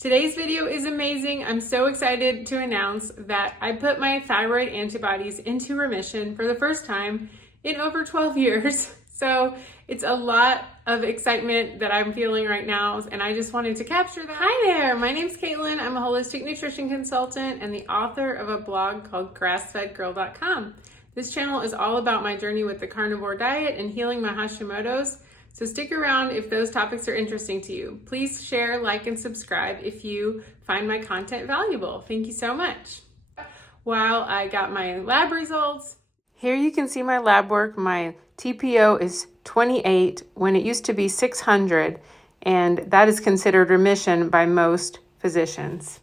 Today's video is amazing. I'm so excited to announce that I put my thyroid antibodies into remission for the first time in over 12 years. So it's a lot of excitement that I'm feeling right now, and I just wanted to capture that. Hi there, my name's Caitlin. I'm a holistic nutrition consultant and the author of a blog called grassfedgirl.com. This channel is all about my journey with the carnivore diet and healing my Hashimoto's. So stick around if those topics are interesting to you. Please share, like, and subscribe if you find my content valuable. Thank you so much. While I got my lab results, here you can see my lab work. My TPO is 28 when it used to be 600, and that is considered remission by most physicians.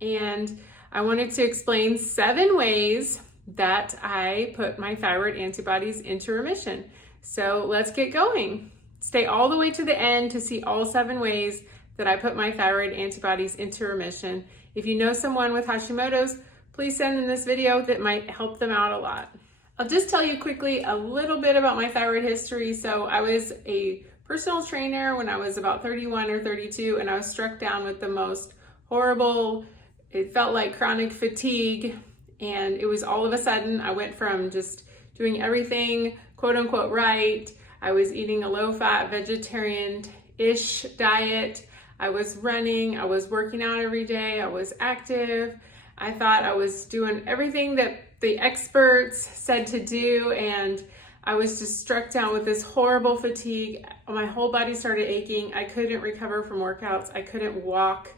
And I wanted to explain 7 ways that I put my thyroid antibodies into remission. So let's get going. Stay all the way to the end to see all 7 ways that I put my thyroid antibodies into remission. If you know someone with Hashimoto's, please send them this video that might help them out a lot. I'll just tell you quickly a little bit about my thyroid history. So I was a personal trainer when I was about 31 or 32, and I was struck down with the most horrible, it felt like chronic fatigue. And it was all of a sudden, I went from just doing everything quote unquote right. I was eating a low-fat vegetarian-ish diet. I was running, I was working out every day, I was active. I thought I was doing everything that the experts said to do, and I was just struck down with this horrible fatigue. My whole body started aching. I couldn't recover from workouts. I couldn't walk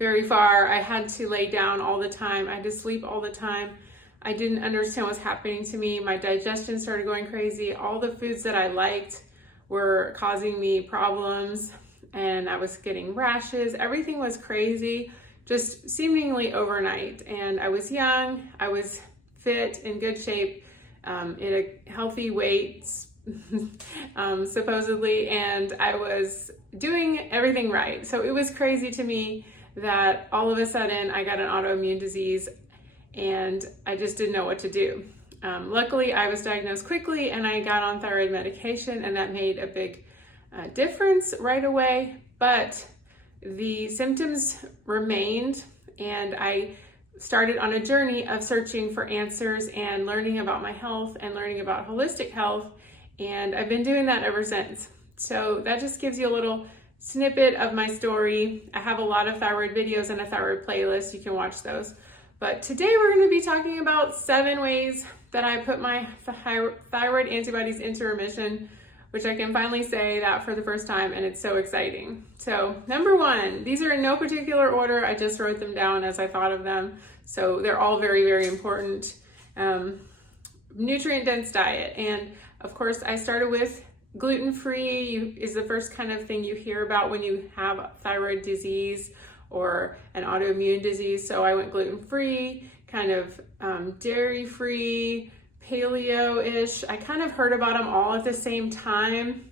very far. I had to lay down all the time. I had to sleep all the time. I didn't understand what was happening to me. My digestion started going crazy. All the foods that I liked were causing me problems, and I was getting rashes. Everything was crazy, just seemingly overnight. And I was young, I was fit, in good shape, in a healthy weight, supposedly, and I was doing everything right. So it was crazy to me that all of a sudden I got an autoimmune disease and I just didn't know what to do. Luckily, I was diagnosed quickly and I got on thyroid medication, and that made a big difference right away, but the symptoms remained, and I started on a journey of searching for answers and learning about my health and learning about holistic health, and I've been doing that ever since. So that just gives you a little snippet of my story. I have a lot of thyroid videos and a thyroid playlist. You can watch those. But today we're going to be talking about 7 ways that I put my thyroid antibodies into remission, which I can finally say that for the first time, and it's so exciting. So number 1, these are in no particular order. I just wrote them down as I thought of them. So they're all very, very important. Nutrient-dense diet. And of course, I started with gluten-free is the first kind of thing you hear about when you have thyroid disease or an autoimmune disease. So I went gluten-free, kind of dairy-free, paleo-ish. I kind of heard about them all at the same time.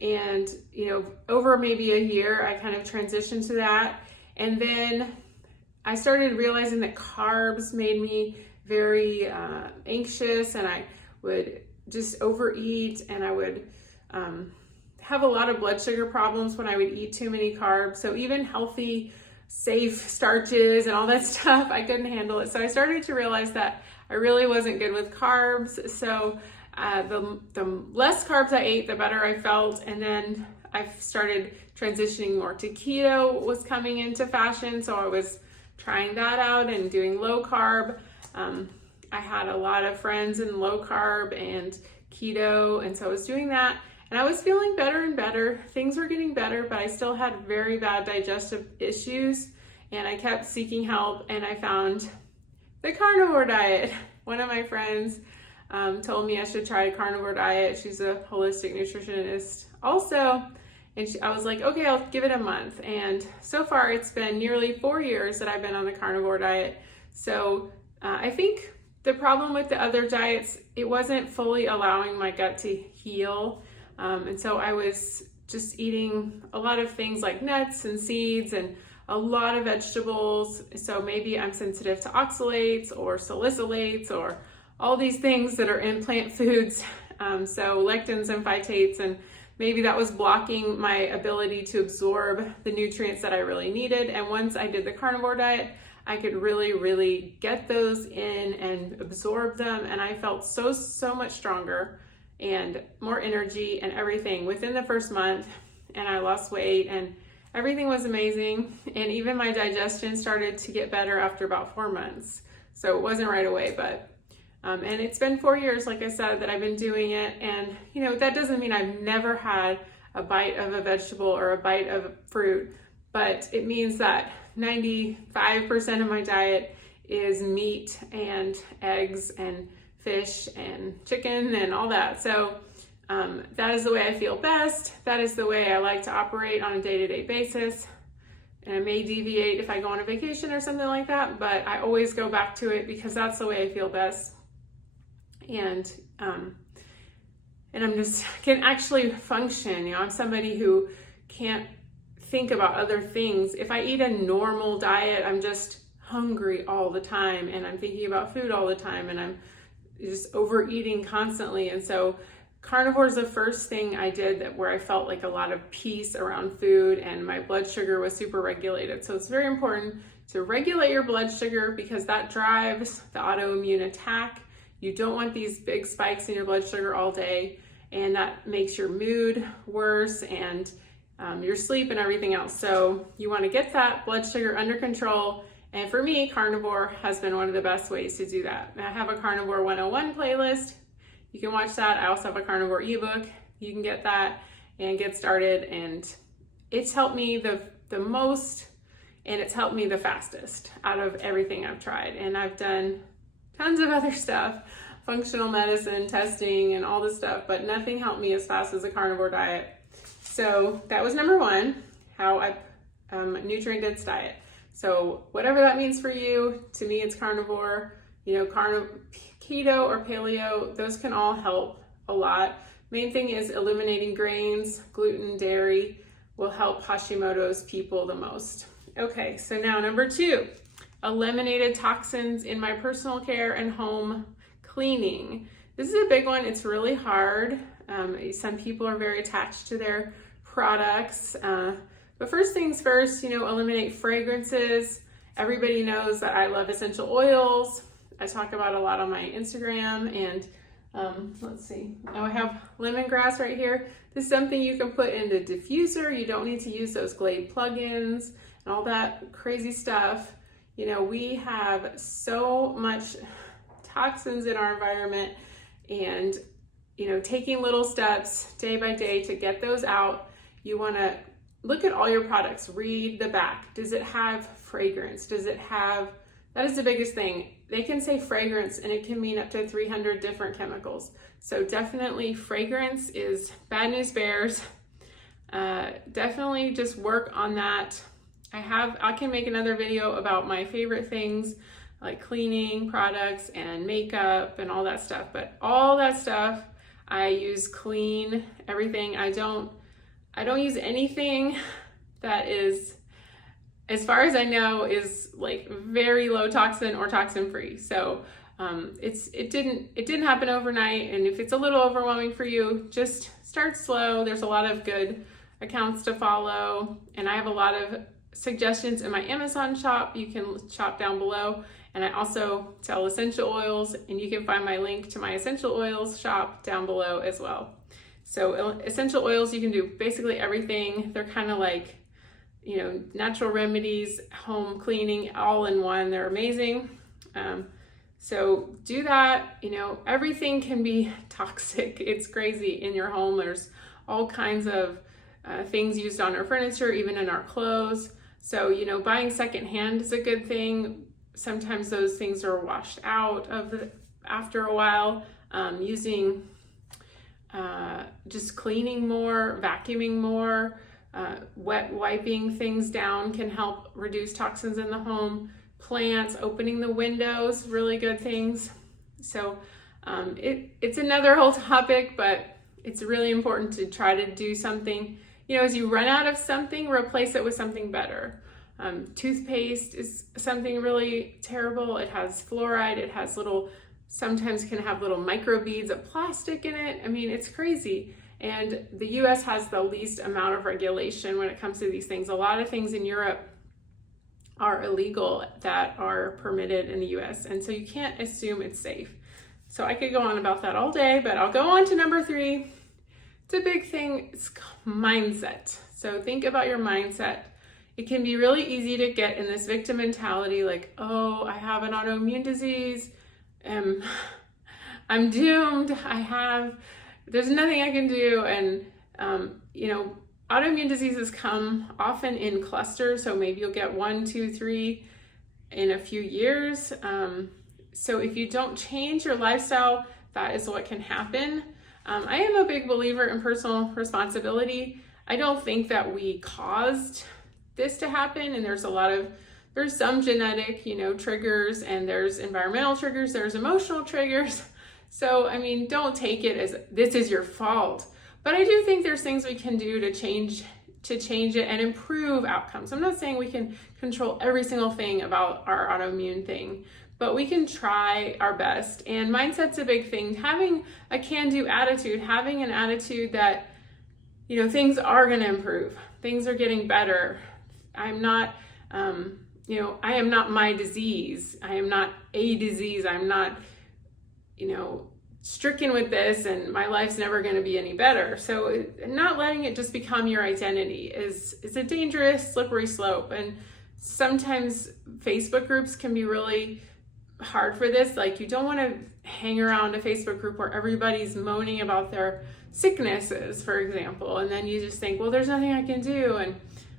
And, over maybe a year, I kind of transitioned to that. And then I started realizing that carbs made me very anxious, and I would just overeat, and I would have a lot of blood sugar problems when I would eat too many carbs. So even healthy, safe starches and all that stuff, I couldn't handle it. So I started to realize that I really wasn't good with carbs. So the less carbs I ate, the better I felt. And then I started transitioning more to keto was coming into fashion. So I was trying that out and doing low carb. I had a lot of friends in low carb and keto, and so I was doing that, and I was feeling better and better. Things were getting better, but I still had very bad digestive issues, and I kept seeking help, and I found the carnivore diet. One of my friends told me I should try a carnivore diet. She's a holistic nutritionist also, and I was like, okay, I'll give it a month. And so far it's been nearly 4 years that I've been on the carnivore diet. So I think the problem with the other diets, it wasn't fully allowing my gut to heal. And so I was just eating a lot of things like nuts and seeds and a lot of vegetables. So maybe I'm sensitive to oxalates or salicylates or all these things that are in plant foods. So lectins and phytates, and maybe that was blocking my ability to absorb the nutrients that I really needed. And once I did the carnivore diet, I could really get those in and absorb them. And I felt so much stronger and more energy and everything within the first month. And I lost weight and everything was amazing. And even my digestion started to get better after about 4 months. So it wasn't right away, but and it's been 4 years, like I said, that I've been doing it. And that doesn't mean I've never had a bite of a vegetable or a bite of fruit, but it means that 95% of my diet is meat and eggs and fish and chicken and all that. So that is the way I feel best. That is the way I like to operate on a day-to-day basis. And I may deviate if I go on a vacation or something like that, but I always go back to it because that's the way I feel best. And I'm just can actually function. I'm somebody who can't think about other things. If I eat a normal diet, I'm just hungry all the time and I'm thinking about food all the time and I'm just overeating constantly. And so carnivore is the first thing I did where I felt like a lot of peace around food and my blood sugar was super regulated. So it's very important to regulate your blood sugar because that drives the autoimmune attack. You don't want these big spikes in your blood sugar all day, and that makes your mood worse and your sleep and everything else. So you want to get that blood sugar under control. And for me, carnivore has been one of the best ways to do that. I have a Carnivore 101 playlist. You can watch that. I also have a carnivore ebook. You can get that and get started. And it's helped me the most, and it's helped me the fastest out of everything I've tried. And I've done tons of other stuff, functional medicine, testing, and all this stuff, but nothing helped me as fast as a carnivore diet. So that was number one, how I nutrient dense diet. So whatever that means for you, to me it's carnivore. Keto or paleo, those can all help a lot. Main thing is eliminating grains, gluten, dairy will help Hashimoto's people the most. Okay, so now number two, eliminated toxins in my personal care and home cleaning. This is a big one. It's really hard. Some people are very attached to their products. But first things first, eliminate fragrances. Everybody knows that I love essential oils. I talk about a lot on my Instagram, and let's see. Now I have lemongrass right here. This is something you can put in the diffuser. You don't need to use those Glade plugins and all that crazy stuff. We have so much toxins in our environment, and taking little steps day by day to get those out. You want to look at all your products, read the back. Does it have fragrance? That is the biggest thing. They can say fragrance and it can mean up to 300 different chemicals. So definitely fragrance is bad news bears. Definitely just work on that. I can make another video about my favorite things like cleaning products and makeup and all that stuff, but all that stuff I use clean, everything. I don't use anything that is, as far as I know, is like very low toxin or toxin free. So it didn't happen overnight, and if it's a little overwhelming for you, just start slow. There's a lot of good accounts to follow, and I have a lot of suggestions in my Amazon shop. You can shop down below, and I also sell essential oils, and you can find my link to my essential oils shop down below as well. So essential oils, you can do basically everything. They're kind of like, natural remedies, home cleaning, all in one. They're amazing. So do that. Everything can be toxic. It's crazy in your home. There's all kinds of things used on our furniture, even in our clothes. So, buying secondhand is a good thing. Sometimes those things are washed out after a while. Using just cleaning more, vacuuming more, wet wiping things down can help reduce toxins in the home. Plants, opening the windows, really good things. So it's another whole topic, but it's really important to try to do something. As you run out of something, replace it with something better. Toothpaste is something really terrible. It has fluoride. It has sometimes can have little microbeads of plastic in it. I mean, it's crazy. And the US has the least amount of regulation when it comes to these things. A lot of things in Europe are illegal that are permitted in the US, and so you can't assume it's safe. So I could go on about that all day, but I'll go on to number 3. It's a big thing. It's mindset. So think about your mindset. It can be really easy to get in this victim mentality, like, oh, I have an autoimmune disease, I'm doomed, there's nothing I can do. And, autoimmune diseases come often in clusters, so maybe you'll get 1, 2, 3 in a few years. So if you don't change your lifestyle, that is what can happen. I am a big believer in personal responsibility. I don't think that we caused this to happen, and there's some genetic, triggers, and there's environmental triggers, there's emotional triggers. So, don't take it as this is your fault. But I do think there's things we can do to change it and improve outcomes. I'm not saying we can control every single thing about our autoimmune thing, but we can try our best. And mindset's a big thing. Having a can-do attitude, having an attitude that, things are going to improve. Things are getting better. I'm not, I am not my disease. I am not a disease. I'm not, stricken with this, and my life's never going to be any better. So not letting it just become your identity is a dangerous, slippery slope. And sometimes Facebook groups can be really hard for this. Like, you don't want to hang around a Facebook group where everybody's moaning about their sicknesses, for example, and then you just think, well, there's nothing I can do. And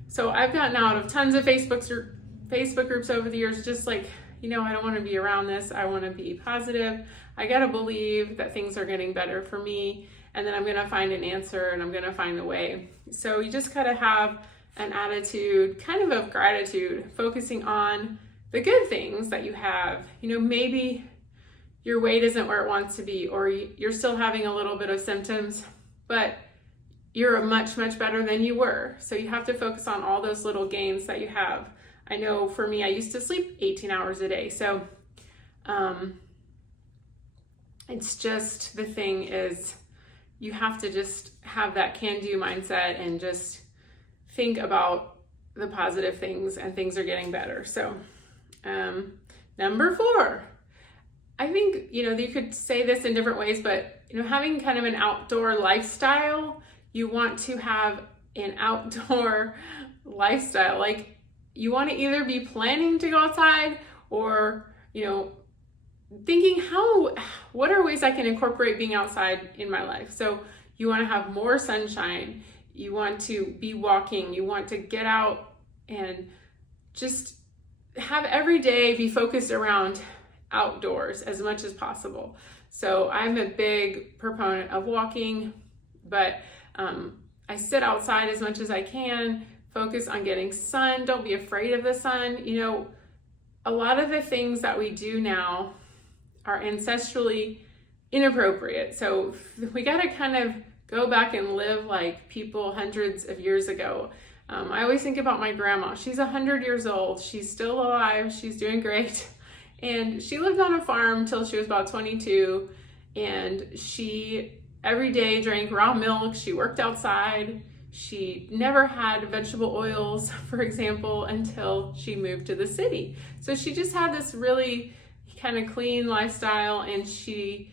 so I've gotten out of tons of Facebook groups over the years, just like, I don't want to be around this. I want to be positive. I got to believe that things are getting better for me, and then I'm going to find an answer, and I'm going to find the way. So you just got to have an attitude kind of gratitude, focusing on the good things that you have. Maybe your weight isn't where it wants to be, or you're still having a little bit of symptoms, but you're much, much better than you were. So you have to focus on all those little gains that you have. I know for me, I used to sleep 18 hours a day. So it's just, the thing is, you have to just have that can-do mindset and just think about the positive things, and things are getting better. So number 4, I think, you could say this in different ways, but, having kind of an outdoor lifestyle, you want to have an outdoor lifestyle. Like, you want to either be planning to go outside, or, thinking what are ways I can incorporate being outside in my life. So you want to have more sunshine. You want to be walking. You want to get out and just have every day be focused around outdoors as much as possible. So I'm a big proponent of walking, but I sit outside as much as I can, focus on getting sun. Don't be afraid of the sun. A lot of the things that we do now are ancestrally inappropriate. So we got to kind of go back and live like people hundreds of years ago. I always think about my grandma. She's 100 years old. She's still alive. She's doing great. And she lived on a farm till she was about 22. And she every day drank raw milk. She worked outside. She never had vegetable oils, for example, until she moved to the city. So she just had this really kind of clean lifestyle, and she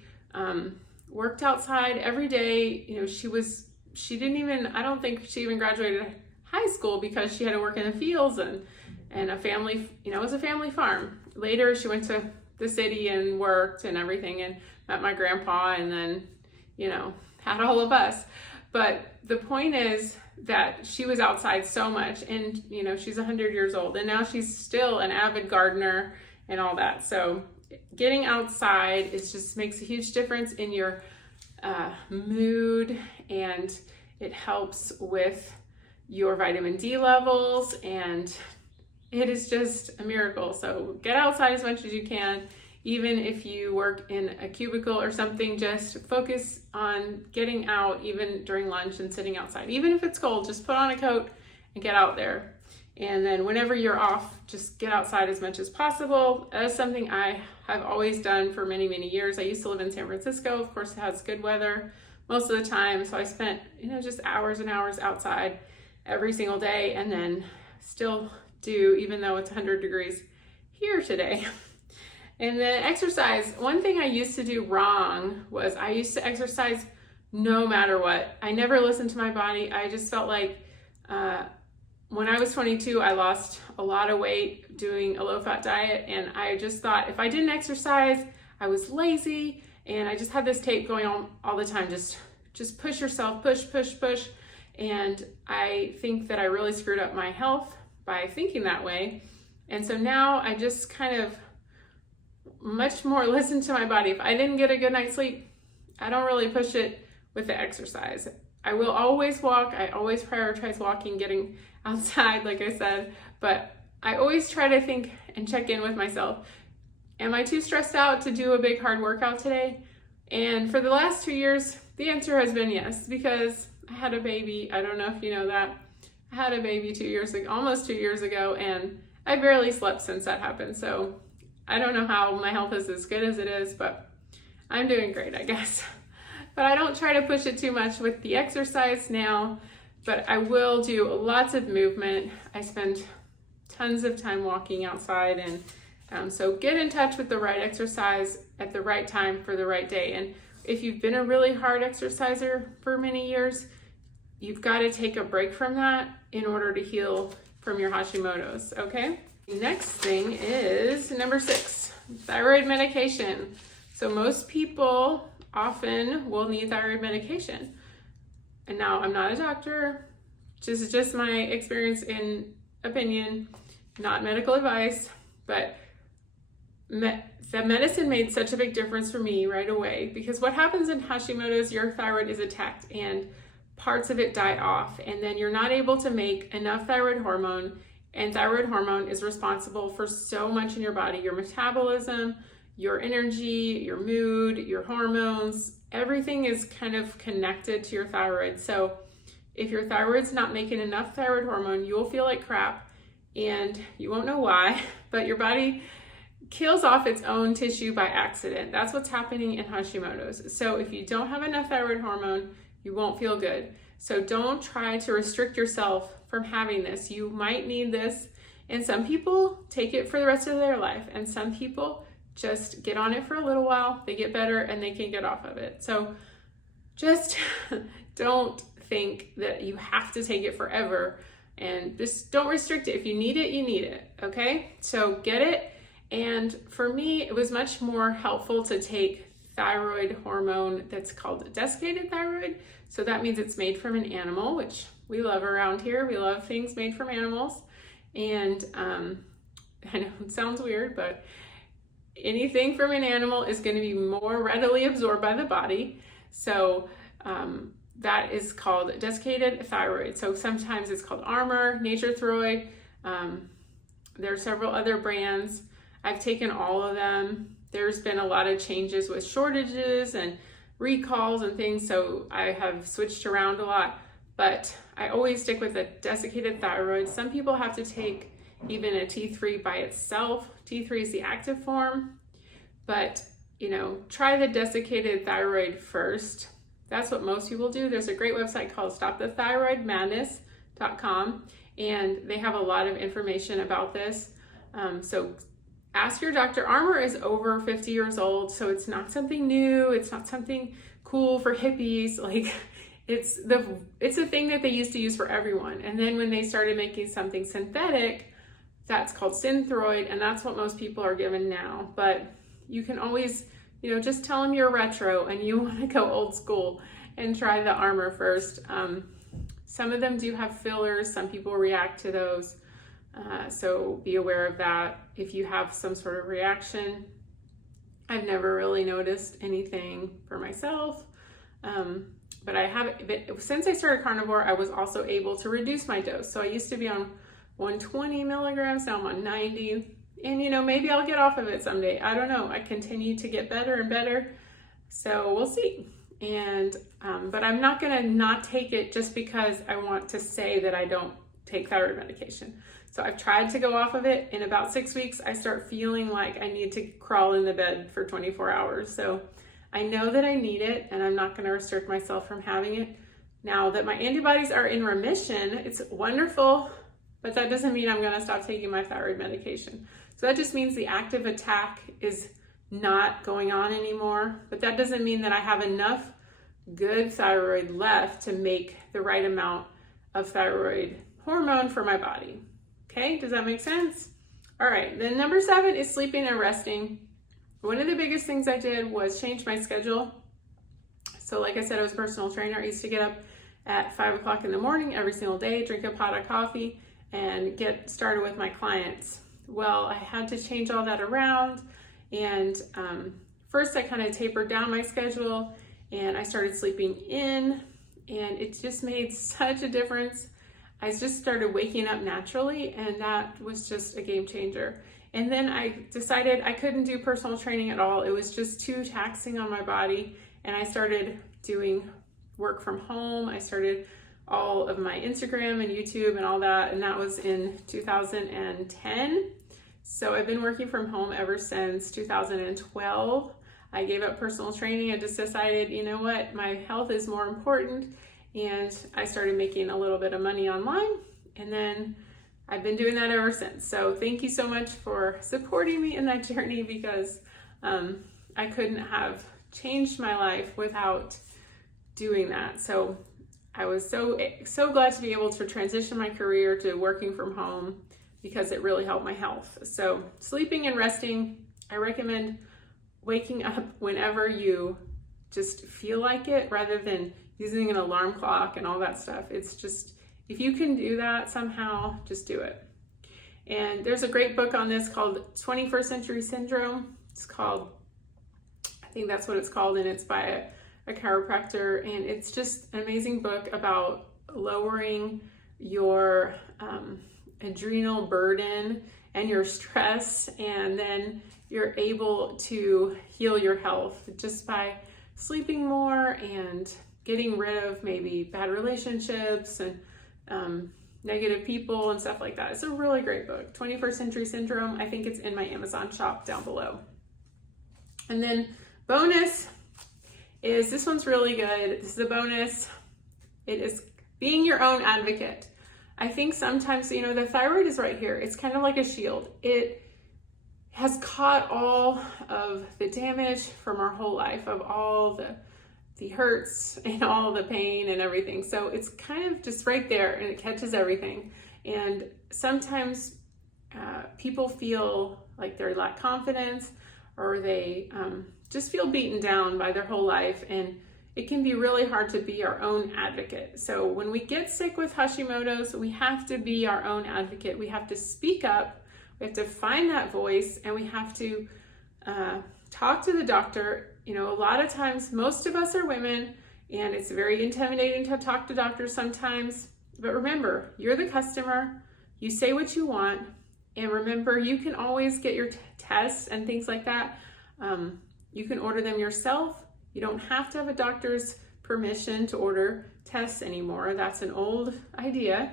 worked outside every day. I don't think she even graduated high school, because she had to work in the fields and a family, it was a family farm. Later, she went to the city and worked and everything, and met my grandpa, and then, had all of us. But the point is that she was outside so much, and, she's 100 years old, and now she's still an avid gardener and all that. So getting outside just makes a huge difference in your mood, and it helps with your vitamin D levels, and it is just a miracle. So get outside as much as you can. Even if you work in a cubicle or something, just focus on getting out, even during lunch, and sitting outside. Even if it's cold, just put on a coat and get out there. And then whenever you're off, just get outside as much as possible. That's something I have always done for many, many years. I used to live in San Francisco. Of course, it has good weather most of the time. So I spent, just hours and hours outside every single day, and then still do, even though it's 100 degrees here today. And then exercise. One thing I used to do wrong was I used to exercise no matter what. I never listened to my body. I just felt like when I was 22, I lost a lot of weight doing a low-fat diet, and I just thought if I didn't exercise, I was lazy, and I just had this tape going on all the time. Just push yourself, push. And I think that I really screwed up my health by thinking that way. And so now I just kind of much more listen to my body. If I didn't get a good night's sleep, I don't really push it with the exercise. I will always walk. I always prioritize walking, getting outside, like I said, but I always try to think and check in with myself. Am I too stressed out to do a big hard workout today? And for the last 2 years, the answer has been yes, because I had a baby. I don't know if you know that. I had a baby 2 years ago, almost 2 years ago, and I barely slept since that happened. So I don't know how my health is as good as it is, but I'm doing great, I guess. But I don't try to push it too much with the exercise now, but I will do lots of movement. I spend tons of time walking outside, and so get in touch with the right exercise at the right time for the right day. And if you've been a really hard exerciser for many years, you've got to take a break from that in order to heal from your Hashimoto's, okay? Next thing is number 6, thyroid medication. So most people often will need thyroid medication. And now I'm not a doctor, this is just my experience and opinion, not medical advice, but the medicine made such a big difference for me right away, because what happens in Hashimoto's, your thyroid is attacked and parts of it die off, and then you're not able to make enough thyroid hormone, and thyroid hormone is responsible for so much in your body, your metabolism, your energy, your mood, your hormones, everything is kind of connected to your thyroid. So if your thyroid's not making enough thyroid hormone, you'll feel like crap, and you won't know why, but your body kills off its own tissue by accident. That's what's happening in Hashimoto's. So if you don't have enough thyroid hormone, you won't feel good. So don't try to restrict yourself from having this. You might need this, and some people take it for the rest of their life, and some people just get on it for a little while, they get better, and they can get off of it. So just don't think that you have to take it forever, and just don't restrict it. If you need it, you need it, okay? So get it. And for me, it was much more helpful to take thyroid hormone that's called desiccated thyroid. So that means it's made from an animal, which we love around here. We love things made from animals. And I know it sounds weird, but anything from an animal is going to be more readily absorbed by the body. So that is called desiccated thyroid. So sometimes it's called Armor, Nature Thyroid. There are several other brands. I've taken all of them. There's been a lot of changes with shortages and recalls and things, so I have switched around a lot, but I always stick with the desiccated thyroid. Some people have to take even a T3 by itself. T3 is the active form, but try the desiccated thyroid first. That's what most people do. There's a great website called stopthethyroidmadness.com, and they have a lot of information about this. So ask your doctor. Armor is over 50 years old, so it's not something new. It's not something cool for hippies. Like it's a thing that they used to use for everyone. And then when they started making something synthetic, that's called Synthroid, and that's what most people are given now. But you can always, just tell them you're retro and you want to go old school and try the Armor first. Some of them do have fillers. Some people react to those. So be aware of that if you have some sort of reaction. I've never really noticed anything for myself, but since I started carnivore, I was also able to reduce my dose. So I used to be on 120 milligrams, now I'm on 90, and maybe I'll get off of it someday. I don't know. I continue to get better and better, so we'll see. And but I'm not gonna not take it just because I want to say that I don't take thyroid medication. So I've tried to go off of it. In about 6 weeks, I start feeling like I need to crawl in the bed for 24 hours. So I know that I need it, and I'm not going to restrict myself from having it. Now that my antibodies are in remission, it's wonderful, but that doesn't mean I'm going to stop taking my thyroid medication. So that just means the active attack is not going on anymore, but that doesn't mean that I have enough good thyroid left to make the right amount of thyroid hormone for my body. Okay, does that make sense? All right, then number 7 is sleeping and resting. One of the biggest things I did was change my schedule. So like I said, I was a personal trainer. I used to get up at 5 o'clock in the morning every single day, drink a pot of coffee, and get started with my clients. Well, I had to change all that around, and first I kind of tapered down my schedule, and I started sleeping in, and it just made such a difference. I just started waking up naturally, and that was just a game changer. And then I decided I couldn't do personal training at all. It was just too taxing on my body, and I started doing work from home. I started all of my Instagram and YouTube and all that, and that was in 2010. So I've been working from home ever since 2012. I gave up personal training. I just decided, you know what, my health is more important, and I started making a little bit of money online, and then I've been doing that ever since. So thank you so much for supporting me in that journey, because I couldn't have changed my life without doing that. So I was so glad to be able to transition my career to working from home, because it really helped my health. So sleeping and resting, I recommend waking up whenever you just feel like it, rather than using an alarm clock and all that stuff. It's just, if you can do that somehow, just do it. And there's a great book on this called 21st Century Syndrome. It's called, I think that's what it's called, and it's by a chiropractor, and it's just an amazing book about lowering your adrenal burden and your stress, and then you're able to heal your health just by sleeping more and getting rid of maybe bad relationships and negative people and stuff like that. It's a really great book, 21st Century Syndrome. I think it's in my Amazon shop down below. And then bonus is, this one's really good. This is a bonus. It is being your own advocate. I think sometimes, the thyroid is right here. It's kind of like a shield. It has caught all of the damage from our whole life, of all the hurts and all the pain and everything. So it's kind of just right there, and it catches everything. And sometimes people feel like they lack confidence, or they just feel beaten down by their whole life, and it can be really hard to be our own advocate. So when we get sick with Hashimoto's, we have to be our own advocate. We have to speak up, we have to find that voice, and we have to talk to the doctor. A lot of times, most of us are women, and it's very intimidating to talk to doctors sometimes. But remember, you're the customer, you say what you want, and remember, you can always get your tests and things like that. You can order them yourself. You don't have to have a doctor's permission to order tests anymore. That's an old idea.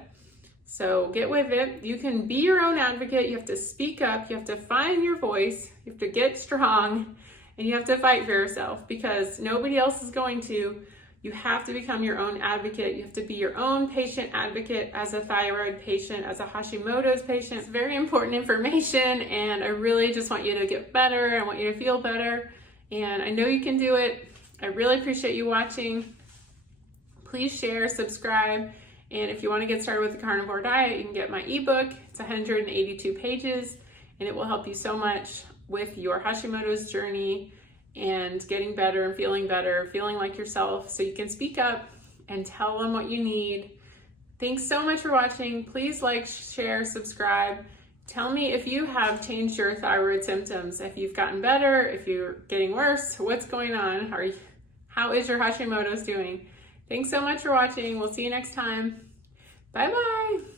So get with it. You can be your own advocate. You have to speak up. You have to find your voice. You have to get strong, and you have to fight for yourself, because nobody else is going to. You have to become your own advocate. You have to be your own patient advocate as a thyroid patient, as a Hashimoto's patient. It's very important information, and I really just want you to get better. I want you to feel better, and I know you can do it. I really appreciate you watching. Please share, subscribe, and if you want to get started with the Carnivore Diet, you can get my ebook. It's 182 pages, and it will help you so much with your Hashimoto's journey and getting better and feeling like yourself, so you can speak up and tell them what you need. Thanks so much for watching. Please like, share, subscribe. Tell me if you have changed your thyroid symptoms, if you've gotten better, if you're getting worse, what's going on, how is your Hashimoto's doing? Thanks so much for watching. We'll see you next time. Bye-bye.